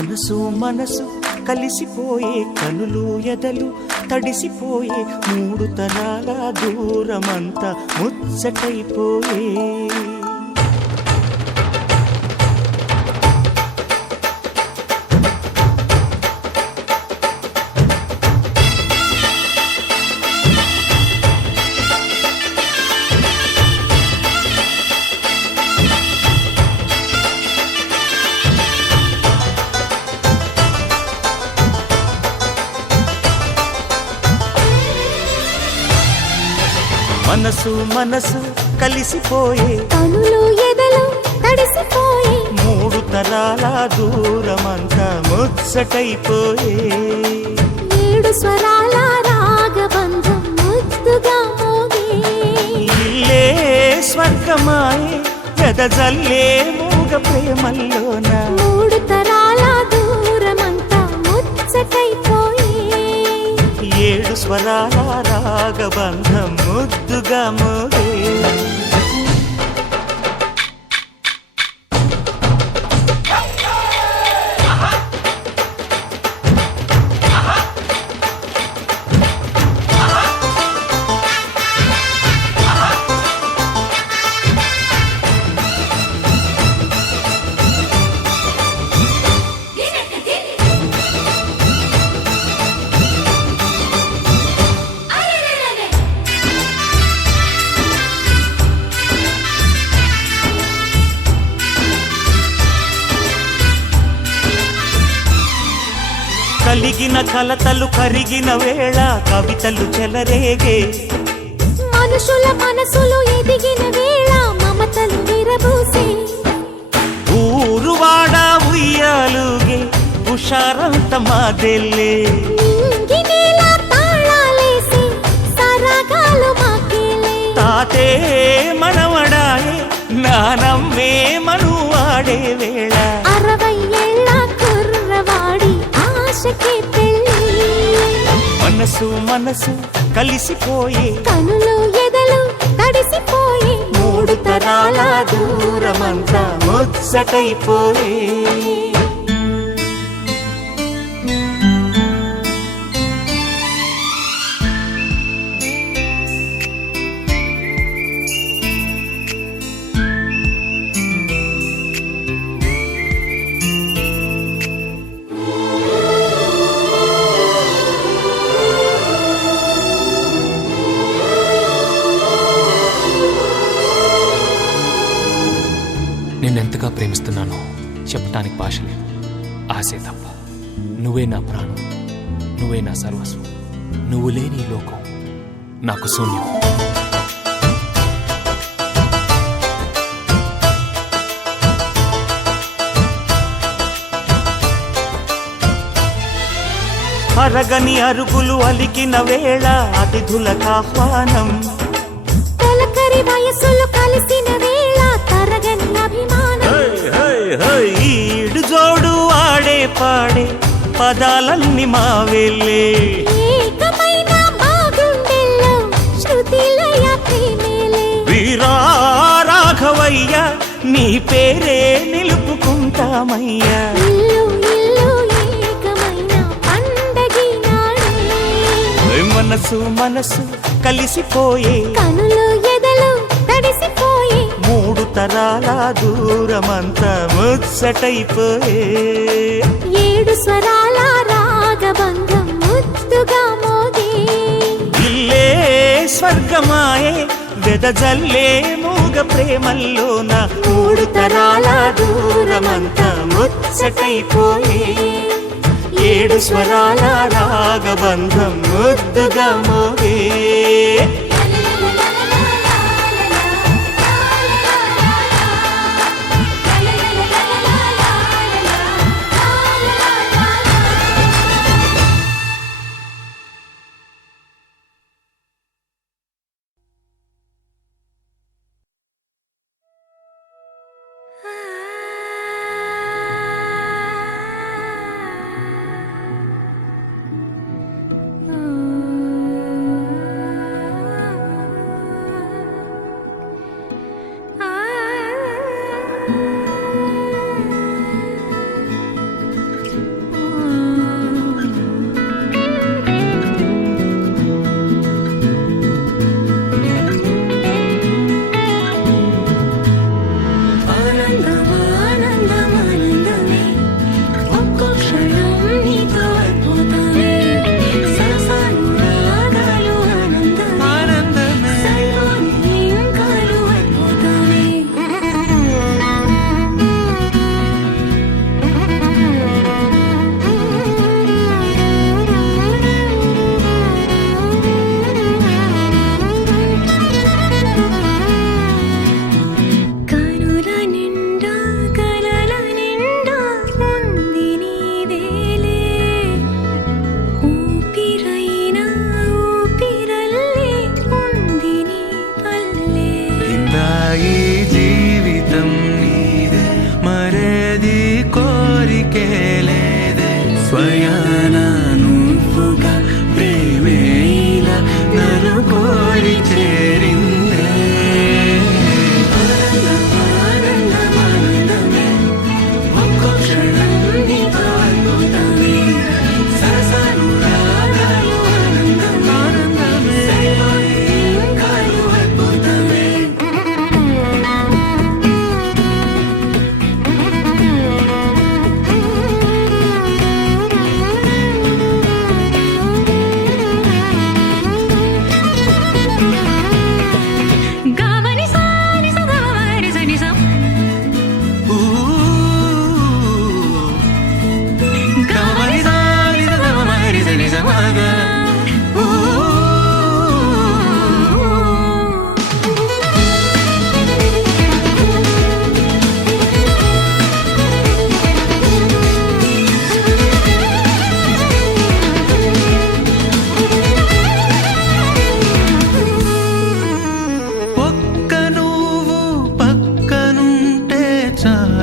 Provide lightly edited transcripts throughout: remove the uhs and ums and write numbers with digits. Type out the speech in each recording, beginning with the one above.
మనసు మనసు కలిసిపోయే కనులు ఎదలు తడిసిపోయే మూడు తరాల దూరమంతా ముచ్చటైపోయే మనసు మనసు కలిసిపోయే కనులు ఎదలు తడిసిపోయే మూడు తరాల దూరమంతా ముచ్చటైపోయే ఏడు స్వరాల రాగబంధం ముద్దుగా మోగే ఇల్లే స్వర్గమాయే వెదజల్లే మూగ ప్రేమల్లోన మూడు తరాల దూరమంతా ముచ్చటైపోయే ఏడు స్వరాల రాగబంధం ముద్దుగా మోగే కలిగిన కలతలు కరిగిన వేళ కవితలు చెలరేగే మనుషుల మనసులు ఎదిగిన వేళ మమతలు విరబూసే ఊరువాడ ఉయ్యాలుగే హుషారంత మాదెల్లే నింగినేల తాళాలేసే సరాగాలు మాకేలే తాతే మనవడాయే నానమ్మే మనువాడే వేళ 60 ఏళ్ల కుర్రవాడి ఆశకే పెళ్ళి మనసు మనసు కలిసిపోయే కనులు ఎదలు తడిసిపోయే మూడు తరాల దూరమంతా ముచ్చటైపోయే నిన్నెంతగా ప్రేమిస్తున్నానో చెప్పటానికి భాష లేదు. ఆశే తప్ప. నువ్వే నా ప్రాణం, నువ్వే నా సర్వస్వం. నువ్వు లేని ఈ లోకం నాకు శూన్యం. అరగని అరుగులు అలికిన వేళ అతిథులకు ఆహ్వానం తొలకరి వయసులు కలిసిన వేళ తరగని అభిమానం ఈడు జోడు ఆడే పాడే పదాలన్నీ మావెళ్ళే ఏకమైన మా గుండెల్లో శృతిలయ ప్రేమేలే వీరా రాఘవయ్య నీ పేరే నిలుపుకుంటామయ్యా ఇల్లు ఇల్లు ఏకమైన పండగి నాడే మనసు మనసు కలిసిపోయే కనులు ఎదలు తడిసిపోయే మూడు తరాల దూరమంతా ముచ్చటైపోయే ఏడు స్వరాల రాగబంధం ముద్దుగా మోగే ఇల్లే స్వర్గమాయే వెదజల్లే మూగ ప్రేమల్లోన మూడు తరాల దూరమంతా ముచ్చటైపోయే ఏడు స్వరాల రాగబంధం ముద్దుగా మోగే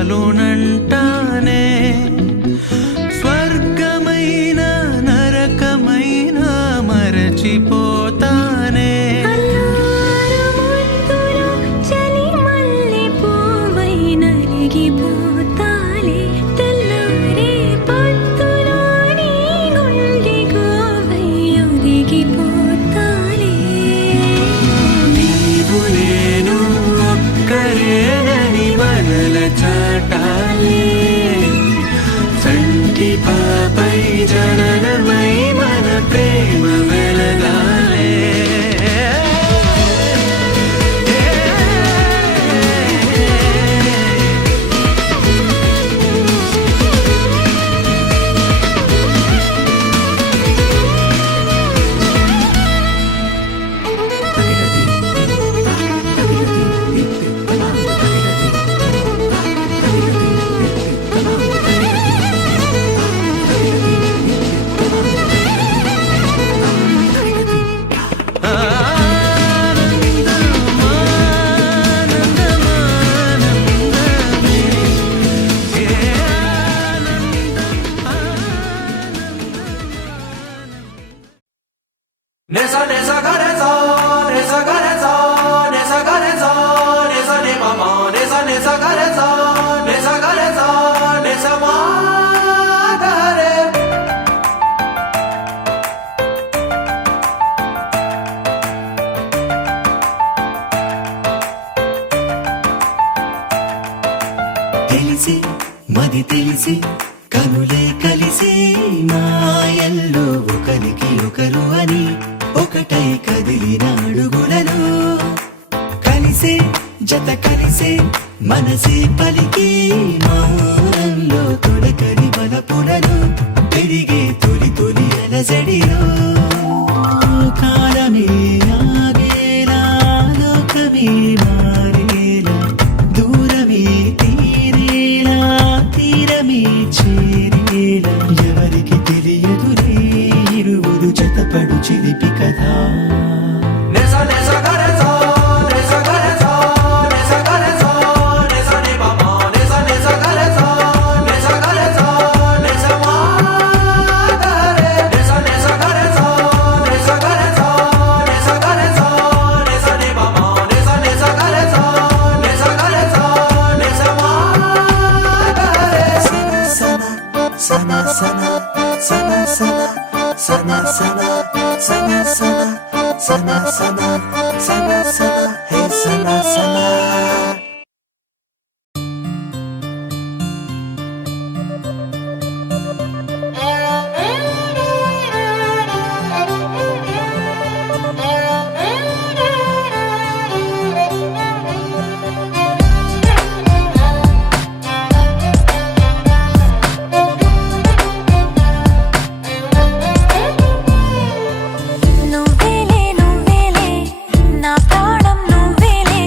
చాలునంటానే స్వర్గమైన నరకమైన మరచిపోతానే నీవు నేను ఒక్కరేనని మనల చాటాలే సంటి పాపై జననమై మన ప్రేమ వెలగాలే Nessa gareza, nessa gareza, nessa gareza, nessa ne mama, nessa gareza, nessa gareza, nessa madare. తెలిసి మది తెలిసి కనులే కలిసి మాయల్లో ఒకరికి ఒకరు అని ఒకటై కదిలిన అడుగులలో కలిసే జత కలిసే మనసే పలికి మౌనంలో తొలకరి బలపులను పెరిగే తొలి తొలి అలజడిలో కాలమే ఆగేలా లోకమే మారేలా దూరమే తీరేలా తీరమే చేరేలా ఎవరికి తెలియదులే ఇరువురు జతపడు చిలిపి కదా Nessa gareza, nessa gareza, nessa gareza, nessa ne mama, nessa gareza, nessa gareza, nessa madare. Nessa gareza, nessa gareza, nessa gareza, nessa ne mama, nessa gareza, nessa gareza, nessa madare. sana sana sana sana sana sana sana sana sana sana sana sana sana hey sana sana నువ్వేలే నువ్వేలే నా ప్రాణం నువ్వేలే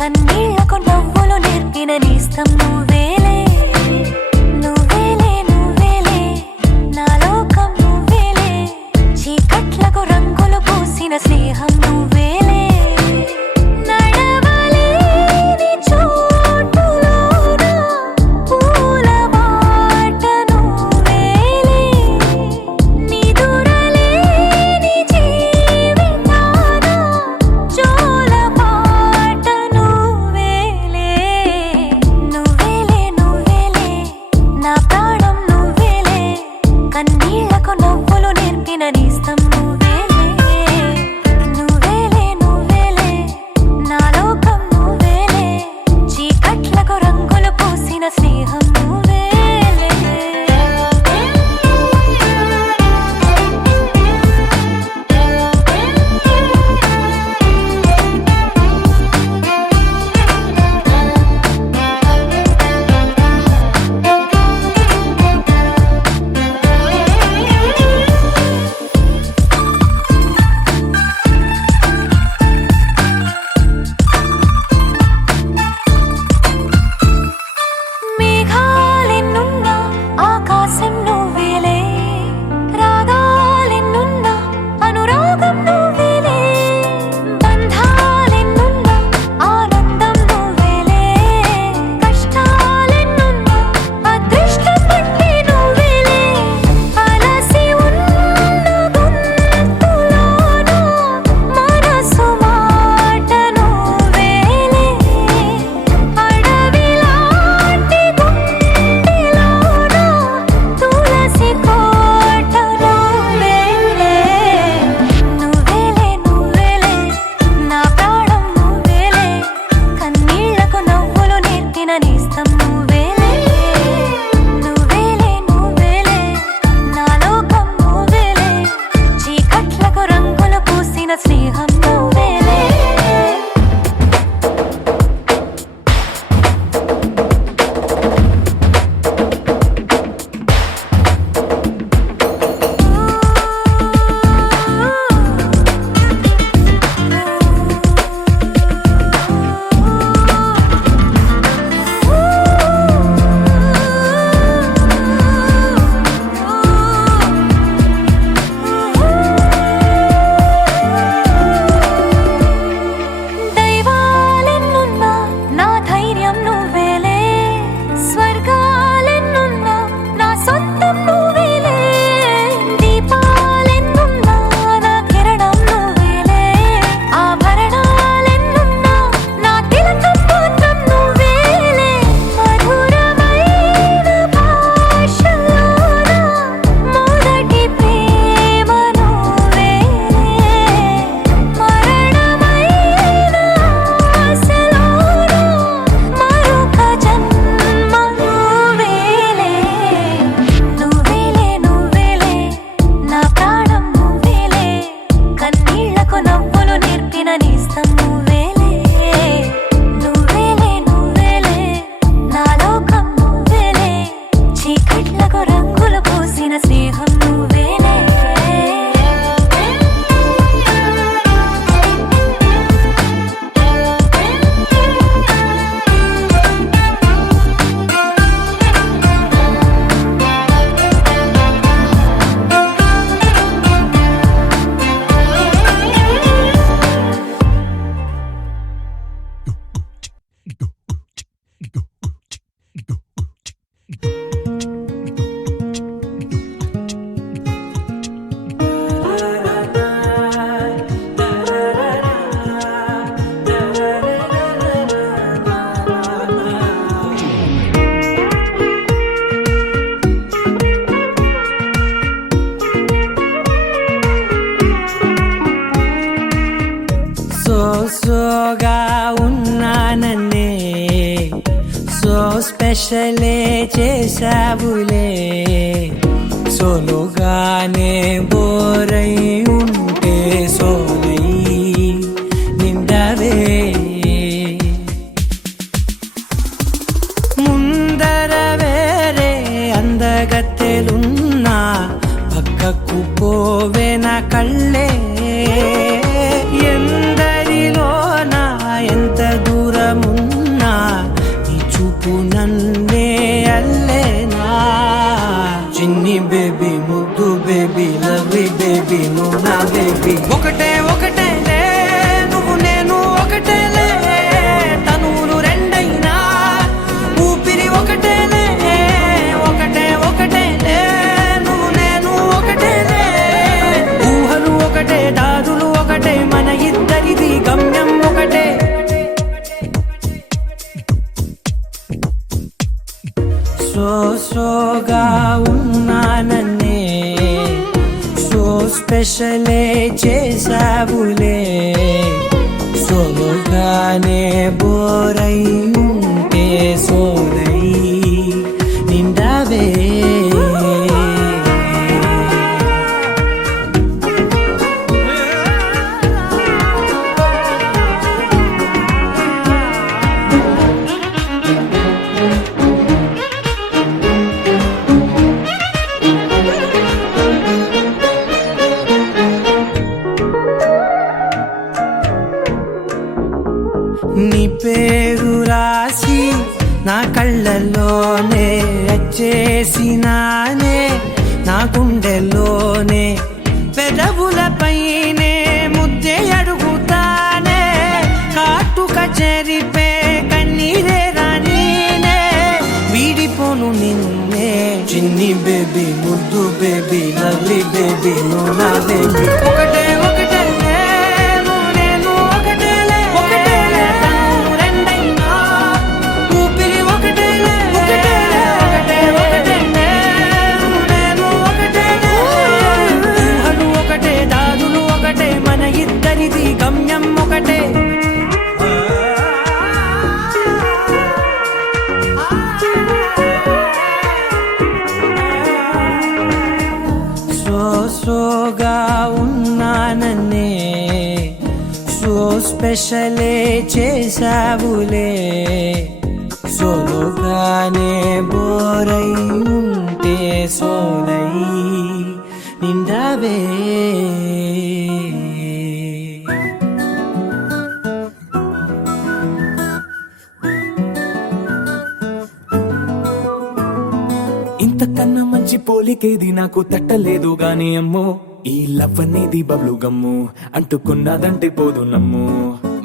కన్నీళ్లకు నవ్వులు నేర్పిన నేస్తం నువ్వేలే నువ్వేలే నువ్వేలే నా లోకం నువ్వేలే చీకట్లకు రంగులు పూసిన స్నేహం నువ్వేలే నడవలేని చోటులోన పూల బాట నువ్వేలే నిదురలేని జీవితాన జోల పాట నువ్వేలే నువ్వేలే సో స్పెషలే చేసావులే సోలోగానే బోరై ఉంటే సోలై నిండవే ముందర వేరే అందగత్తెలున్నా పక్కకు పోవే నా కళ్ళే ఎందరిలోనా ఎంత దూరమున్నా నీ చూపు నన్నే అల్లేనా చిన్ని బేబీ ముద్దు బేబీ లవ్లీ బేబీ నువ్వు నా బేబీ ఒకటే ఒకటేలే నువ్వు నేను ఒకటేలే తనువులు రెండైనా ఊపిరి ఒకటేలే ఒకటే ఒకటేలే నువ్వు నేను ఒకటేలే ఊహలు ఒకటే దారులు ఒకటే మన ఇద్దరిది గమ్యం ఒకటే సోగా ఉన్నానన్నే సో స్పెషలే చేసావులే సోలోగానే బోరై ఉంటే సోలై నిండావే నీ పేరు రాసి నా కళ్ళల్లోనే వచ్చేసినానే నా గుండెల్లోనే పెదవులపైనే ముద్దే అడుగుతానే కాటుక చెరిపే కన్నీరే రానీనే వీడిపోను నిన్నే చిన్ని బేబీ ముద్దు బేబీ లవ్లీ బేబీ నువ్వు నా బేబీ ఒకటే ఒకటేలే నువ్వు నేను ఒకటేలే ఒకటేలే తనువు రెండైనా ఊపిరి ఒకటేలే ఒకటేలే ఒకటే ఒకటేలే నువ్వు నేను ఒకటేలే ఊహలు ఒకటే దారులు ఒకటే మన ఇద్దరిది గమ్యం ఒకటే సోగా ఉన్నానన్నే సో స్పెషలే చేసావులే సోలోగానే బోరై ఉంటే సోలై నిండావే ఇంతకన్నా మంచి పోలికేది నాకు తట్టలేదు గాని అమ్మో ఈ లవ్ అనేది బబ్లు గమ్ము అంటుకున్నదంటే పోదు నమ్ము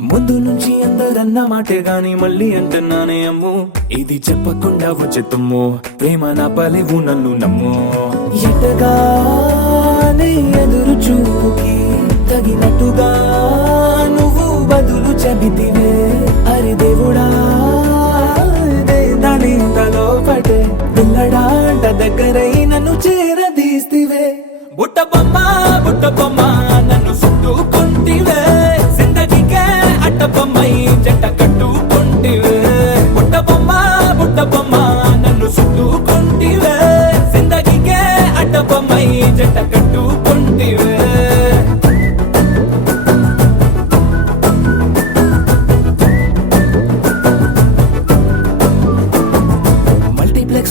ముందు నుంచి అందరన్న మాటే గాని మళ్ళీ అంటున్నానే అమ్ము ఇది చెప్పకుండా వచ్చే తుమ్ము ప్రేమ నా పలేవు నన్ను నమ్ము ఎటగానే ఎదురు చూకి తగినట్టుగా నువ్వు బదులు చెబితివే అరి దేవుడా దాని తలో పటే పిల్లడాంట దగ్గరై నన్ను చేరదీస్తివే బుట్ట బొమ్మ నన్ను చుట్టుకుంటివే జిందగీకే అట్ట బొమ్మై జంట కట్టుకుంటివే బుట్ట బొమ్మ నన్ను చుట్టుకుంటివే జిందగీకే అట్ట బొమ్మై జంట కట్టుకుంటివే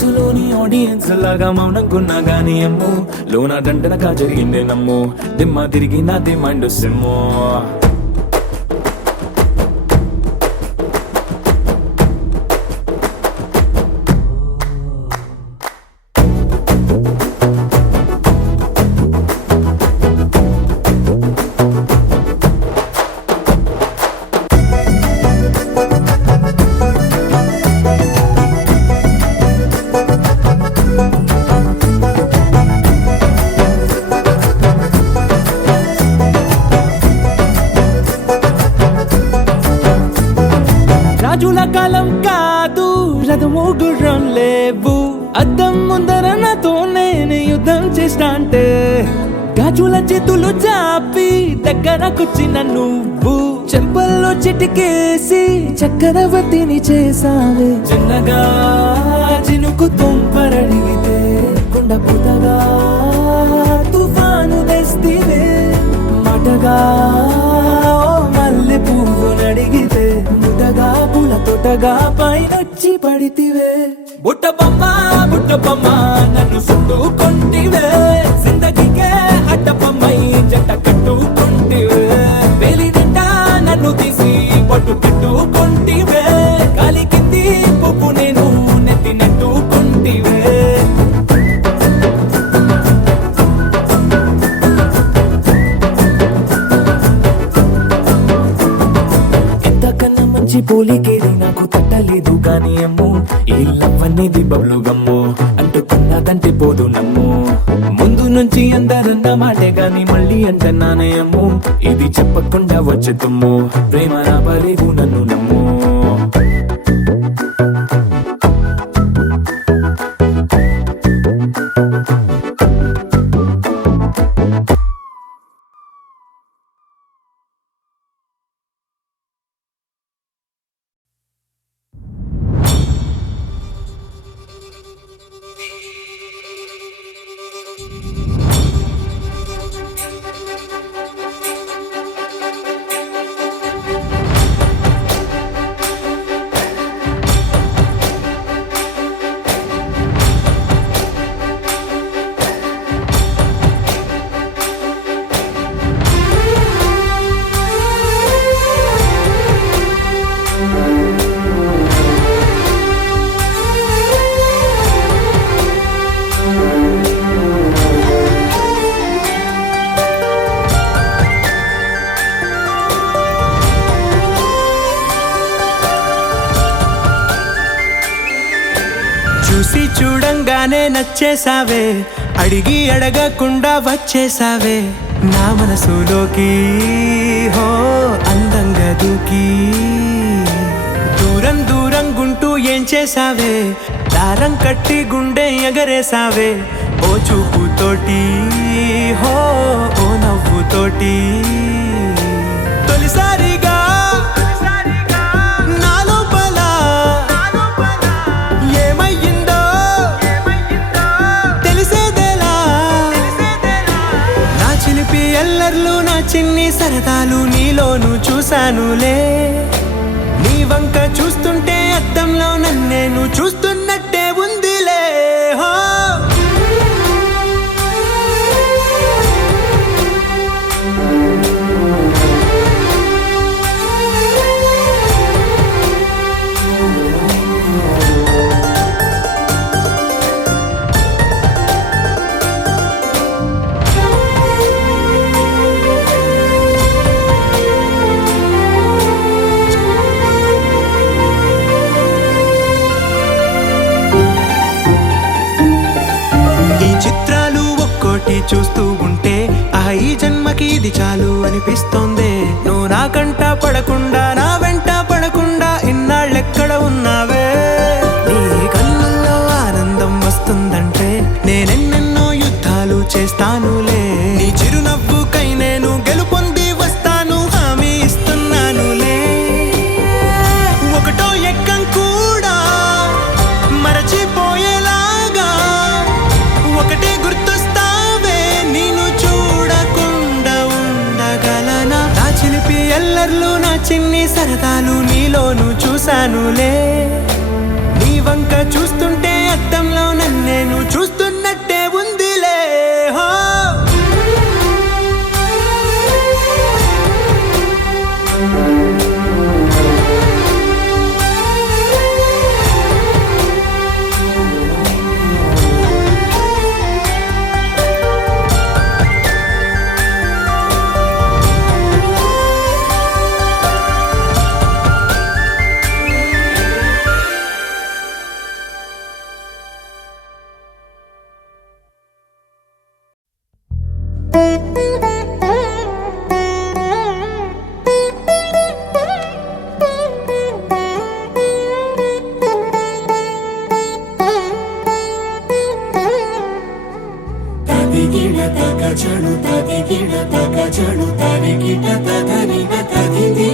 లోని ఆడియన్స్ లాగా మౌనంకున్నా గానీ అమ్ము లోన దండనగా జరిగిందే నమ్ము దిమ్మ తిరిగి నా దిమ్మండు సిమ్ము రాజుల కాలం కాదు రథము గుర్రం లేవు అద్దం ముందర నాతో నేను యుద్ధం చేస్తా అంటే గాజుల చేతులు చాపి దగ్గరకొచ్చిన నువ్వు చెంపల్లో చిటికేసి చక్రవర్తిని చేసావే చిన్నగా చినుకు తుంపరడిగితే కొండ పుటగా తుఫాను తెస్తివే మాటగా మల్లె పువ్వు నడిగితే ముటగా పూల తోటగా పైనొచ్చి పడితివే బుట్ట బొమ్మ నన్ను చుట్టుకొంటివే జిందగీకే అడ్డపమ్మై జంట కట్టుకొంటివే వేలి నిండా నన్ను తీసి పట్టు కట్టుకొంటివే కాలి కింది పువ్వు నేను నెత్తి నెట్టుకొంటివే ఎంతకన్నా మంచి పోలికేది నాకు తట్టలేదు కానీ అమ్ము ఈ లవ్ అనేది బబ్లు గమ్ము అంటుకున్నదంటే పోదు నమ్ము ముందు నుంచి అందరన్న మాటే గాని మళ్ళీ అంటున్నానే అమ్ము ఇది చెప్పకుండా వచ్చే తుమ్ము ప్రేమ రాబలేదు నన్ను నమ్ము చూసి చూడంగానే నచ్చేసావే అడిగి అడగకుండా వచ్చేసావే నా మనసులోకి హో అందంగా దూకి దూరం దూరం గుంటూ ఏం చేసావే దారం కట్టి గుండె ఎగరేసావే ఓ చూపుతోటి హో ఓ నవ్వుతోటి తొలిసారిగా నా లోపల ఏమయ్యిందో తెలిసేదేలా నా చిలిపి ఎల్లర్లు నా చిన్ని సరదాలు నీలోను చూశానులే నీ వంక చూస్తుంటే అద్దంలో నన్నేను చూస్తున్నట్టే ఉందిలే హో చూస్తూ ఉంటే ఈ జన్మకి ఇది చాలు అనిపిస్తోంది నువ్వు నా కంట పడకుండా నా వెంట పడకుండా ఇన్నాళ్ళెక్కడ ఉన్నావే నీ కళ్ళల్లో ఆనందం వస్తుందంటే నేనెన్నెన్నో యుద్ధాలు చేస్తానులే నీ చిరునవ్వుకై నేను గెలుపొంది వస్తాను హామీ ఇస్తున్నానులే ఒకటో ఎక్కం కూడా మరచిపోయేలాగా ఒకటే గుర్తొస్తావే నేను చూడకుండా ఉండగలనా నా చిలిపి ఎల్లర్లు నా చిన్ని సరదాలు నీలోను చూశానులే నీ వంక చూస్తుంటే అద్దంలో నన్నేను చూస్తున్నట్టే ఉందిలే హో తదిగిడ తగ చడు తదిగిడ తగ చడు తరిగిట తగరిన తదిది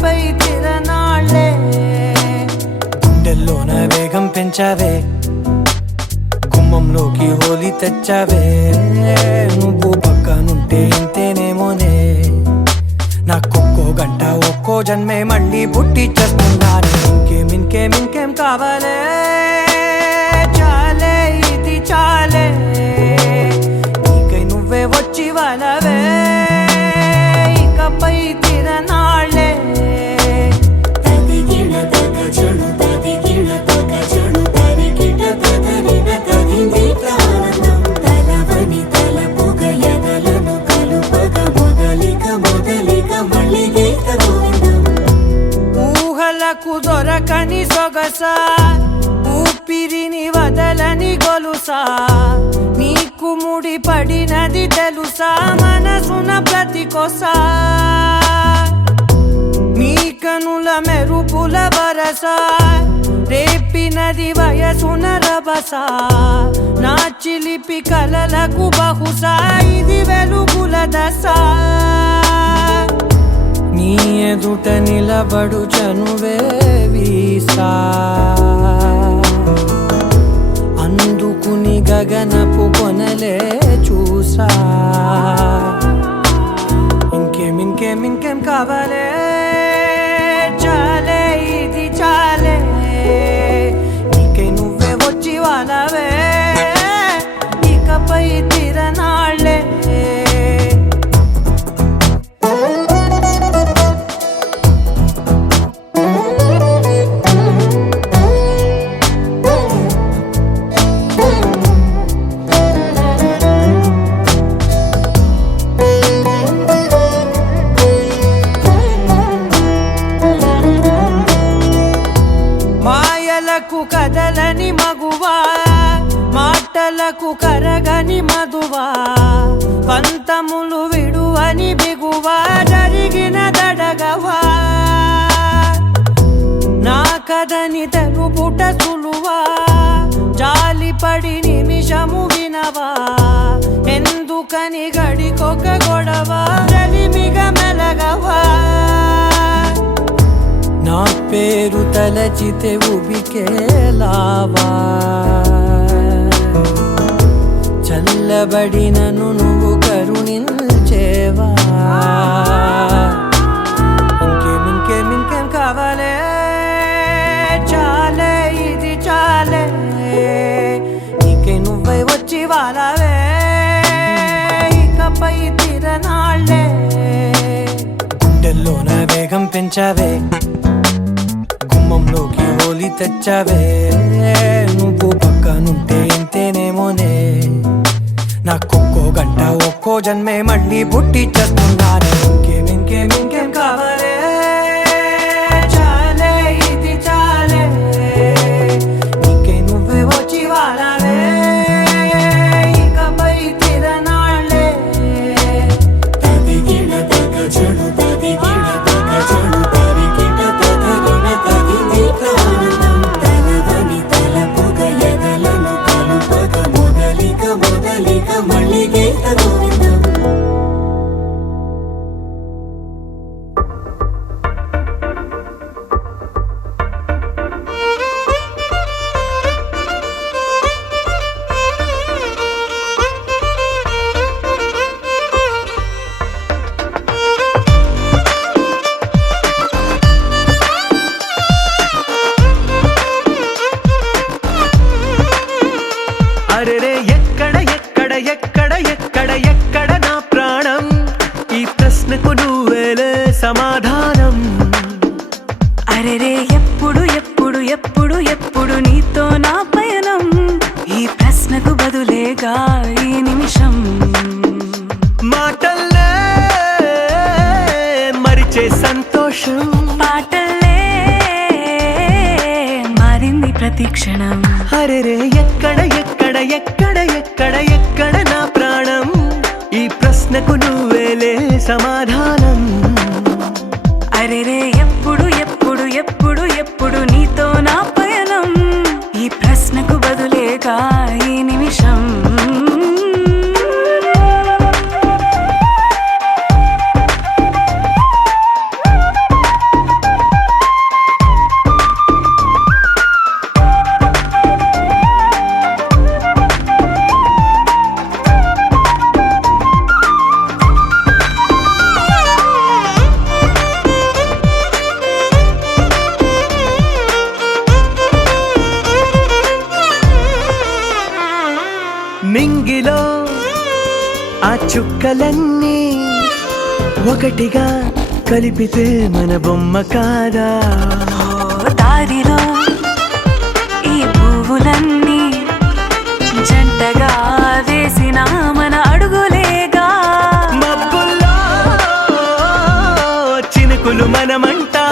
ఇకపై తిరనాళ్ళే గుండెల్లోన వేగం పెంచావే గుమ్మంలోకి హోలీ తెచ్చావే నువ్వు పక్కనుంటే ఇంతేనేమోనే నాకొక్కో గంట ఒక్కో జన్మే మళ్ళీ పుట్టి చేస్తున్నాను ఇంకేం కావాలే చాలే ఇది చాలే నీకై నువ్వే వచ్చి వాళ్ళవే ఇకపై తిరనాళ్ళే ఊహలకు దొరకని సొగసా ఊపిరిని వదలని గొలుసా నీకు ముడి పడినది తెలుసా మనసున ప్రతి కొసా నీ కనుల మెరుపుల వరస రేపినది వయసున రభస నా చిలిపి కలలకు బహుశా ఇది వెలుగుల దశ నీ ఎదుట నిలబడు చనువే వీసా అందుకుని గగనపు కొనలే చూసా ఇంకేం కావాలే చాలే ఇది చాలే నీకై నువ్వే వచ్చి వాళ్ళవే ఇకపై తిరనాళ్ళే కదలని మగువా మాటలకు కరగని మధువా పంతములు విడువని బిగువా జరిగిన దడగవా నా కదని తెలుపుట సులువా జాలిపడి నిమిషము వినవా ఎందుకని గడికొక గొడవ రలిమిగ మెలగవా నా పేరు తలచితే ఉబికేలావా చల్లబడినను నువ్వు కరుణించేవా ఇంకేం కావాలే చాలే ఇది చాలే నీకై నువ్వై వచ్చి వాళ్ళవే ఇకపై తిరనాళ్ళే గుండెల్లోన వేగం పెంచావే గుమ్మంలోకి హోలీ తెచ్చావే నువ్వు పక్కనుంటే ఇంతేనేమోనే నాకొక్కో గంట ఒక్కో జన్మే మళ్ళీ పుట్టి చేస్తున్నాను ఇంకేం కావాలే చాలే ఇది చాలే నీకై నువ్వే వచ్చి వాళ్ళవే ఇకపై తిరనాళ్ళే అరెరే ఎక్కడ నా ప్రాణం ఈ ప్రశ్నకు నువ్వేలే సమాధానం అరెరే ఎప్పుడు నీతో నా పయనం ఈ ప్రశ్నకు బదులేగా ఈ నిమిషం మాటల్లే మరిచే సంతోషం పాటల్లే మారింది ప్రతి క్షణం అరెరే ఎక్కడ నా ప్రాణం ఈ ప్రశ్నకు నువ్వేలే సమాధానం అరెరే ఎప్పుడు నీతో నా పయనం ఈ ప్రశ్నకు బదులేగా ఈ నిమిషం చుక్కలన్నీ ఒకటిగా కలిపితే మన బొమ్మ కాదా దారిలో ఈ పువ్వులన్నీ జంటగా వేసిన మన అడుగులేగా మబ్బుల్లో చినుకులు మనమంటా